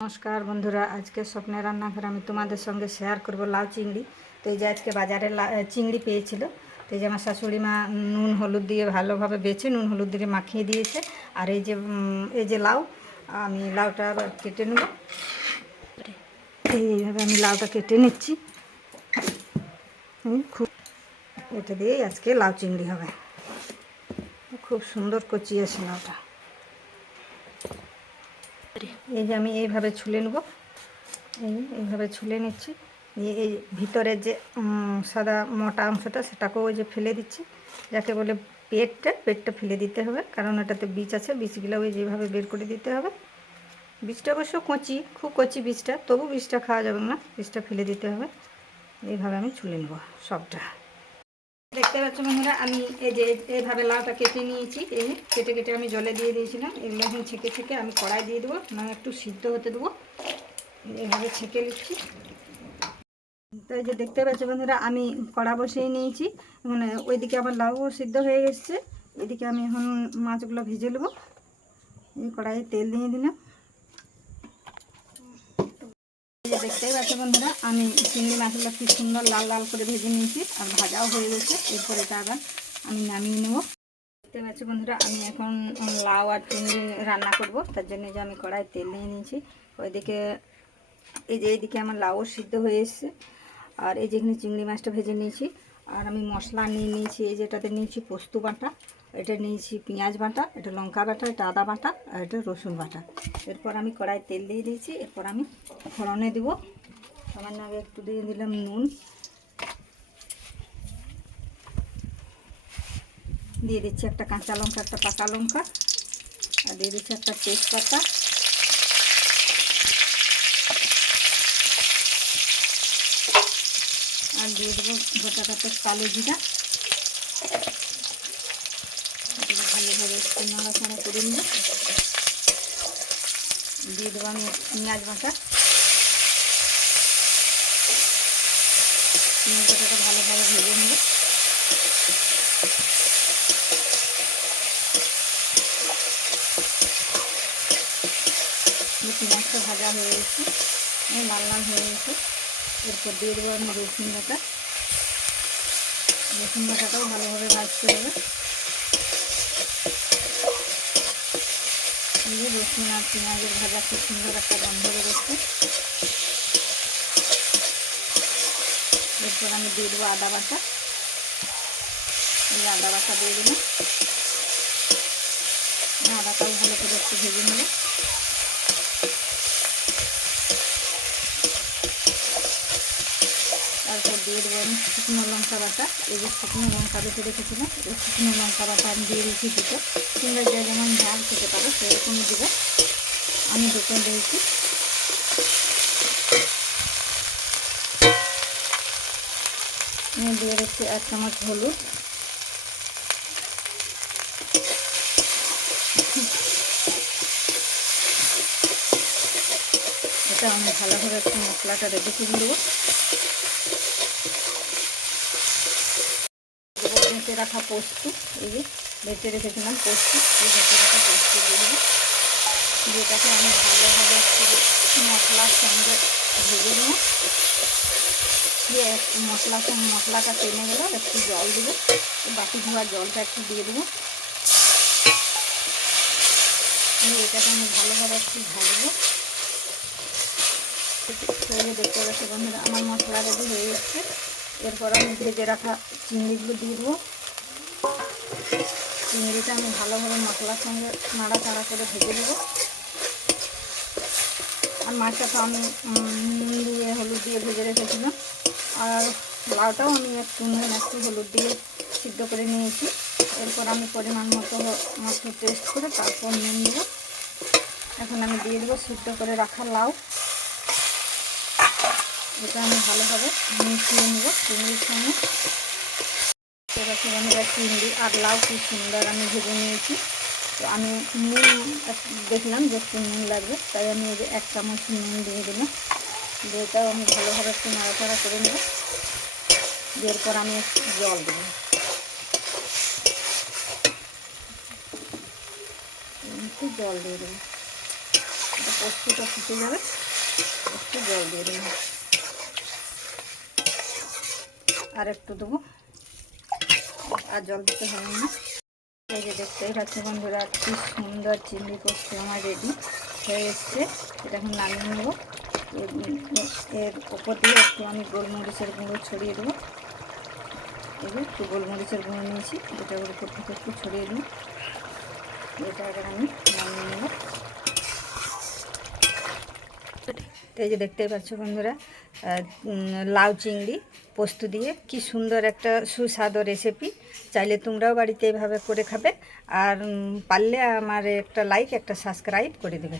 নমস্কার বন্ধুরা, আজকে স্বপ্নের রান্নাঘর আমি তোমাদের সঙ্গে শেয়ার করব লাউ চিংড়ি। তো এই যে আজকে বাজারে চিংড়ি পেয়েছিল, তো এই যে আমার শাশুড়ি মা নুন হলুদ দিয়ে ভালোভাবে বেছে নুন হলুদ দিয়ে মাখিয়ে দিয়েছে। আর এই যে লাউ, আমি লাউটা আবার কেটে নেব। এইভাবে আমি লাউটা কেটে নিচ্ছি। খুব এটা দিয়েই আজকে লাউ চিংড়ি হবে। খুব সুন্দর কচি আছে লাউটা। এই যে আমি এইভাবে ছুলে নেব, এইভাবে ছুলে নিচ্ছি। এই ভিতরের যে সাদা মোটা অংশটা সেটাকেও ওই যে ফেলে দিচ্ছি, যাকে বলে পেটটা ফেলে দিতে হবে, কারণ এটাতে বীজ আছে। বীজগুলো ওই যেভাবে বের করে দিতে হবে। বীজটা অবশ্য কচি, খুব কচি বীজটা, তবু বীজটা খাওয়া যাবে না, বীজটা ফেলে দিতে হবে। এইভাবে আমি ছুলে নেব সবটা। দেখতে পাচ্ছ বন্ধুরা, আমি এই যে এইভাবে লাউটা কেটে নিয়েছি। এই কেটে কেটে আমি জলে দিয়ে দিয়েছিলাম। এগুলো এখন ছেঁকে আমি কড়াই দিয়ে দেবো, মানে একটু সিদ্ধ হতে দেবো। এইভাবে ছেঁকে নিচ্ছি। তো এই যে দেখতে পাচ্ছ বন্ধুরা, আমি কড়া বসিয়ে নিয়েছি। মানে ওইদিকে আমার লাউ সিদ্ধ হয়ে গেছে, এদিকে আমি এখন মাছগুলো ভেজে নেবো। এই কড়াইয়ে তেল দিয়ে দিলাম। এই যে দেখতেই পাচ্ছ বন্ধুরা, আমি চিংড়ি মাছগুলো কি সুন্দর লাল লাল করে ভেজে নিয়েছি, আর ভাজাও হয়ে গেছে। এরপর এটা আবার আমি নামিয়ে নেব। দেখতে পাচ্ছ বন্ধুরা, আমি এখন লাউ আর চিংড়ি রান্না করব। তার জন্য যে আমি কড়াই তেল নিয়ে নিয়েছি। ওইদিকে এইদিকে আমার লাউ সিদ্ধ হয়ে এসছে, আর এই যেখানে চিংড়ি মাছটা ভেজে নিয়েছি। আর আমি মশলা নিয়ে নিয়েছি, এই যেটাতে নিয়েছি পোস্ত বাটা, এটা নিয়েছি পেঁয়াজ বাটা, এটা লঙ্কা বাটা, এটা আদা বাটা, আর এটা রসুন বাটা। এরপর আমি কড়াই তেল দিয়ে দিয়েছি। এরপর আমি ফোড়নে দেবো। সামান্য আগে একটু দিয়ে দিলাম নুন, দিয়ে দিচ্ছি একটা কাঁচা লঙ্কা, একটা পাকা লঙ্কা, আর দিয়ে দিচ্ছি একটা তেজপাতা, আর দিয়ে দেবো গোটা কালো জিরা। ভালোভাবে একটু নাড়াচাড়া করে নেব। দিয়ে দেবো আমি পেঁয়াজ বাটা। পেঁয়াজ বাটাটা ভালোভাবে ভেজে নেব। পেঁয়াজটা ভাজা হয়ে গেছে, লাল লাল হয়ে গেছে। এরপর দিয়ে দেবো আমি রসুন বাটা। রসুন বাটাটাও ভালোভাবে ভাজতে হবে। দিয়ে রসুন আর পেঁয়াজের ভাজা খুব সুন্দর একটা গন্ধ বেরোচ্ছে। এরপর আমি দিয়ে দেবো আদা বাটা। এই আদা বাটা দিয়ে দিলাম। আদাটাও ভালো করে একটু ভেজে নেব। তারপর দিয়ে দেবো আমি শুকনো লঙ্কা বাটা। এই যে শুকনো লঙ্কা বেটে রেখেছিলাম, এই শুকনো লঙ্কা বাটা আমি দিয়ে দিয়েছি দুটো। তোমরা যে যেমন ঝাল খেতে পারো সেরকমই দেবে, আমি দুটো দিয়েছি। আমি দিয়ে দিচ্ছি 1 চামচ হলুদ। এটা আমি ভালোভাবে একটু মশলাটা রেডি করে দেবো। বেটে রাখা পোস্ত, এই যে বেটে রেখেছিলাম পোস্ত, এই বেটে রাখা পোস্ত দিয়ে দেবো। যেটাকে আমি ভালোভাবে একটু মশলার সঙ্গে ভেজে দেবো। দিয়ে মশলাটা টেনে গেলে একটু জল দেবো, বাকি ধোয়া জলটা একটু দিয়ে দেবো। এটাকে আমি ভালোভাবে একটু ভাজবো। দেখতে পাচ্ছি বন্ধুরা, আমার মশলা রেডি হয়ে যাচ্ছে। এরপর আমি ভেজে রাখা চিংড়িগুলো দিয়ে দেবো। চিংড়িটা আমি ভালোভাবে মশলার সঙ্গে নাড়াচাড়া করে ভেজে দেবো। আর মাছটা তো আমি নুন দিয়ে হলুদ দিয়ে ভেজে রেখেছিলাম, আর লাউটাও আমি একটু নুন একটু হলুদ দিয়ে সিদ্ধ করে নিয়েছি। এরপর আমি পরিমাণ মতো মাছটা টেস্ট করে তারপর নুন দেবো। এখন আমি দিয়ে দেবো সিদ্ধ করে রাখা লাউ। এটা আমি ভালোভাবে মিশিয়ে নেব চিংড়ির সঙ্গে। বন্ধুরা, চিংড়ি আর লাউ কি সুন্দর আমি ভেজে নিয়েছি। তো আমি নুন দেখলাম যে একটু নুন লাগবে, তাই আমি এই যে 1 চামচ নুন দিয়ে দিলাম। এটাও আমি ভালোভাবে একটু নাড়াচাড়া করে নেব। এরপর আমি জল দেবো, একটু জল দিয়ে দেবো। পোস্তটা ফুটে যাবে, একটু জল দিয়ে দেবো, আর একটু দেবো, আর জল দিতে হবে না। এই যে দেখতেই পাচ্ছ বন্ধুরা, কি সুন্দর চিংড়ি পোস্ত আমার রেডি হয়ে এসছে। এটা এখন নামিয়ে নেবো। এর ওপর দিয়ে একটু আমি গোলমরিচের গুঁড়ো ছড়িয়ে দেবো। এই যে একটু গোলমরিচের গুঁড়ো নিয়েছি, এটা ওর উপর থেকে একটু ছড়িয়ে দিই। এটা আগে আমি নামিয়ে নেব। এই যে দেখতেই পাচ্ছ বন্ধুরা, লাউ চিংড়ি পোস্ত দিয়ে কি সুন্দর একটা সুস্বাদু রেসিপি। চাইলে তোমরাও বাড়িতে এভাবে করে খাবে, আর পারলে আমার একটা লাইক একটা সাবস্ক্রাইব করে দেবে।